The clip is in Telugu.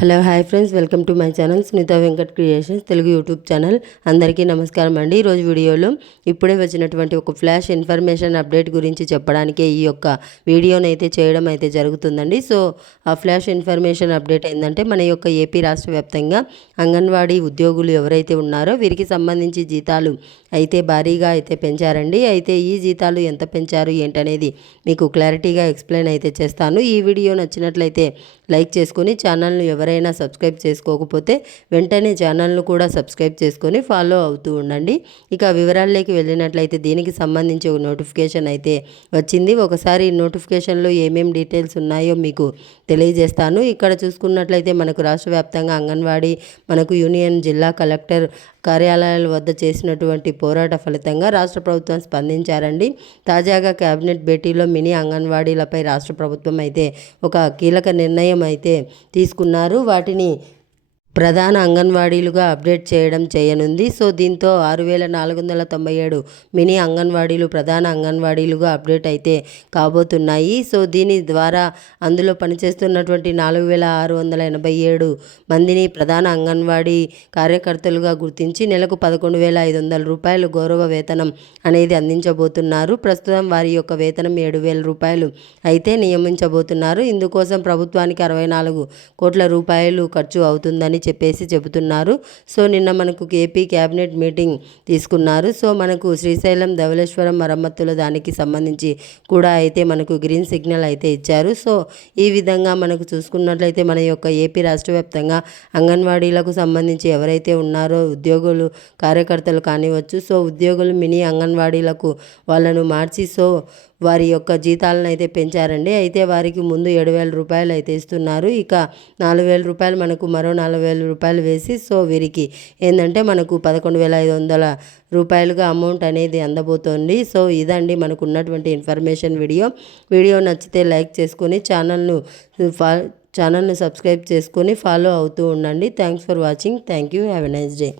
Hello hi friends. Welcome to my channel Sunitha Venkat creations Telugu YouTube channel. అందరికీ నమస్కారం అండి. ఈరోజు వీడియోలో ఇప్పుడే వచ్చినటువంటి ఒక ఫ్లాష్ ఇన్ఫర్మేషన్ అప్డేట్ గురించి చెప్పడానికే ఈ యొక్క వీడియోని అయితే చేయడం అయితే జరుగుతుందండి. సో ఆ ఫ్లాష్ ఇన్ఫర్మేషన్ అప్డేట్ ఏంటంటే మన యొక్క ఏపీ రాష్ట్ర వ్యాప్తంగా అంగన్వాడీ ఉద్యోగులు ఎవరైతే ఉన్నారో వీరికి సంబంధించి జీతాలు అయితే భారీగా అయితే పెంచారండి. అయితే ఈ జీతాలు ఎంత పెంచారు ఏంటనేది మీకు క్లారిటీగా ఎక్స్ప్లెయిన్ అయితే చేస్తాను. ఈ వీడియో నచ్చినట్లయితే లైక్ చేసుకుని ఛానల్ను ఎవరైనా సబ్స్క్రైబ్ చేసుకోకపోతే వెంటనే ఛానల్ను కూడా సబ్స్క్రైబ్ చేసుకొని ఫాలో అవుతూ ఉండండి. ఇక వివరాల్లోకి వెళ్ళినట్లయితే దీనికి సంబంధించి ఒక నోటిఫికేషన్ అయితే వచ్చింది. ఒకసారి ఈ నోటిఫికేషన్లో ఏమేమి డీటెయిల్స్ ఉన్నాయో మీకు తెలియజేస్తాను. ఇక్కడ చూసుకున్నట్లయితే మనకు రాష్ట్ర వ్యాప్తంగా అంగన్వాడీ మనకు యూనియన్ జిల్లా కలెక్టర్ కార్యాలయాల వద్ద చేసినటువంటి పోరాట ఫలితంగా రాష్ట్ర ప్రభుత్వం స్పందించారండి. తాజాగా కేబినెట్ భేటీలో మినీ అంగన్వాడీలపై రాష్ట్ర ప్రభుత్వం అయితే ఒక కీలక నిర్ణయం అయితే తీసుకున్నారు. వాటిని ప్రధాన అంగన్వాడీలుగా అప్డేట్ చేయడం చేయనుంది. సో దీంతో ఆరు వేల నాలుగు వందల తొంభై ఏడు మినీ అంగన్వాడీలు ప్రధాన అంగన్వాడీలుగా అప్డేట్ అయితే కాబోతున్నాయి. సో దీని ద్వారా అందులో పనిచేస్తున్నటువంటి నాలుగు వేల ఆరు వందల ఎనభై ఏడు మందిని ప్రధాన అంగన్వాడీ కార్యకర్తలుగా గుర్తించి నెలకు పదకొండు వేల ఐదు వందల రూపాయలు గౌరవ వేతనం అనేది అందించబోతున్నారు. ప్రస్తుతం వారి యొక్క వేతనం ఏడు వేల రూపాయలు అయితే నియమించబోతున్నారు. ఇందుకోసం ప్రభుత్వానికి అరవై నాలుగు కోట్ల రూపాయలు ఖర్చు అవుతుందని చెప్పేసి చెబుతున్నారు. సో నిన్న మనకు ఏపీ క్యాబినెట్ మీటింగ్ తీసుకున్నారు. సో మనకు శ్రీశైలం ధవళేశ్వరం మరమ్మతుల దానికి సంబంధించి కూడా అయితే మనకు గ్రీన్ సిగ్నల్ అయితే ఇచ్చారు. సో ఈ విధంగా మనకు చూసుకున్నట్లయితే మన యొక్క ఏపీ రాష్ట్ర వ్యాప్తంగా అంగన్వాడీలకు సంబంధించి ఎవరైతే ఉన్నారో ఉద్యోగులు కార్యకర్తలు కానివచ్చు సో ఉద్యోగులు మినీ అంగన్వాడీలకు వాళ్ళను మార్చి సో వారి యొక్క జీతాలను అయితే పెంచారండి. అయితే వారికి ముందు ఏడు వేల రూపాయలు అయితే ఇస్తున్నారు. ఇక నాలుగు వేల రూపాయలు మనకు మరో నాలుగు వేల రూపాయలు వేసి సో వీరికి ఏంటంటే మనకు పదకొండు వేల ఐదు వందల రూపాయలుగా అమౌంట్ అనేది అందబోతోంది. సో ఇదండి మనకు ఉన్నటువంటి ఇన్ఫర్మేషన్ వీడియో. వీడియో నచ్చితే లైక్ చేసుకొని ఛానల్ను ఫా ఛానల్ను సబ్స్క్రైబ్ చేసుకొని ఫాలో అవుతూ ఉండండి. Thanks for watching. Thank you. Have a nice day.